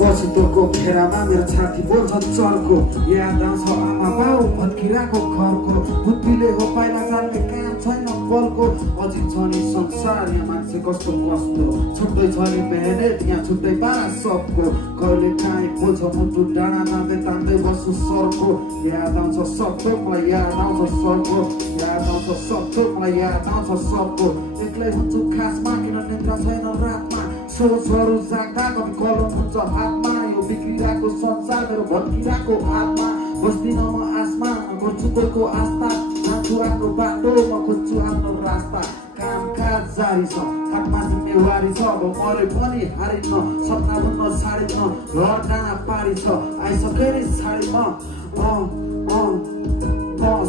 पछितोको फेरामा मेरो छाती बोल्छ चर्को याद आउँछ आमा बाउ भत्किरहेको घरको बुद्धिले हो पाइला चाल्ने काम छैन बलको अझै छ नि संसार यहाँ मान्छे कस्तो कस्तो छुट्टै छ नि मेहनत यहाँ छुट्टै पारा सबको कहिले काहीँ बोल्छ मुटु डाँडा तान्दै बस्छु सरको याद आउँछ सबको मलाई याद आउँछ सबको याद आउँछ सबको मलाई याद आउँछ सबको एक्लै हुन्छु खासमा किन निद्रा छैन रातमा सोचहरू जाग्दा कति कलम हुन्छ हातमा यो बिग्रिरहेको संसार मेरो भत्किरहेको आत्मा बस्दिनँ म आसमा गर्छु कोहीको आस्था जान्छु आफ्नो बाटो म खोज्छु आफ्नो रास्ता काम काज जारी छ हातमा जिम्मेवारी छ अब मरे पनि हारिन्न सपना बुन्न छाडिन्न घर डाँडा पारी छ आइसके नै छाडिन्न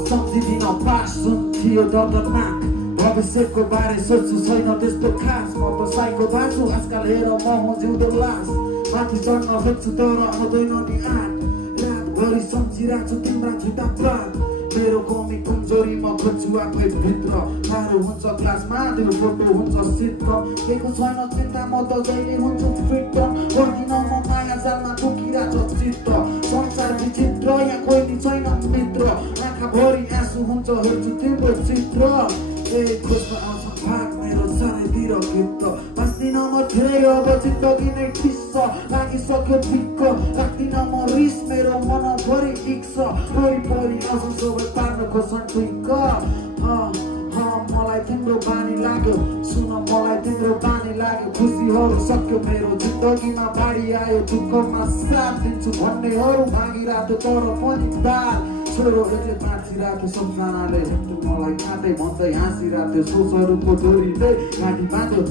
सम्झिदिन पास जुन थियो दर्दनाक भविष्यको बारे सोच्छु छैन त्यस्तो खास म त साइको बाँच्छु आजकल हेर म हुँ जिउँदो लास माथि चढ्न खोज्छु तर आउँदैन नि आँट रातभरि सम्झिरहेको छु तिम्रा झुटा बात मेरो कमी कमजोरी म खोज्छु आफै भित्र गाह्रो हुन्छ क्लासमा तिम्रो फोटो हुन्छ चित्र केको छैन चिन्ता म त जहिले हुन्छु फिट गर्दिन म माया जालमा टोकिरहेको चित्र संसार विचित्र यहाँ कोही छैन मित्र आँखाभरि आँसु हुन्छ हेर्छु तिम्रो चित्र खोज्न आउँछ भाग मेरो चारैतिर गीत बाँच्दिन म धेरै अब जिन्दगी नै ठिस्छ लागिसक्यो बिक्क राख्दिन म रिस मेरो मनभरि इक्छ वरिपरि आउँछ सबै पार्न खोज्छन् ठिक्क मलाई तिम्रो बानी लाग्यो सुन मलाई तिम्रो बानी लाग्यो खुसीहरू सक्यो मेरो जिन्दगीमा बाढी आयो दुःखमा साथ दिन्छु भन्नेहरू मागिरहेको तर पनि बार छोरो यसले बाँचिरहेको सबजनाले मलाई काँदै भन्दै हाँसिरहेको सोचहरूको डोरीले घाँटी बाँध्यो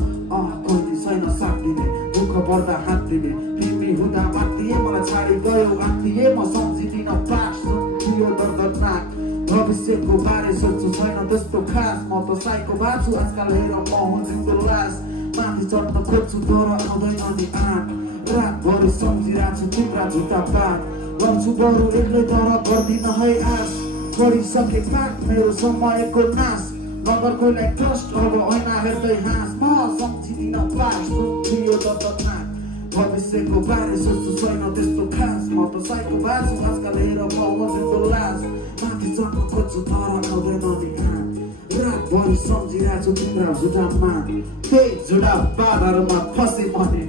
कोही छैन साथ दिने दुःख पर्दा हात दिने तिमी हुँदा माथिए मलाई छाडी गयो आत्तिए म सम्झिदिन पास थियो दर्दनाक भविष्यको बारे सोच्छु छैन त्यस्तो खास म त साइको बाँच्छु आजकल हेर म हुँ जिउँदो लास माथि चढ्न खोज्छु तर आउँदैन नि आँट रातभरि सम्झिरहेको छु तिम्रा झुटा बात गर्छु बरु एक्लै तर गर्दिन है आश गरिसके काट मेरो समयको नाश नगर कोहीलाई ट्रस्ट अब ऐना हेर्दै हाँस म सम्झिदिन पास थियो दर्दनाक भविष्यको बारे सोच्छु छैन त्यस्तो खास म त साइको बाँच्छु आजकल हेर म हुँ जिउँदो लास माथि चढ्न खोज्छु तर आउँदैन नि आँट रातभरि सम्झिरहेको छु तिम्रा झुटा मान त्यही झुटा बातहरूमा फसे पनि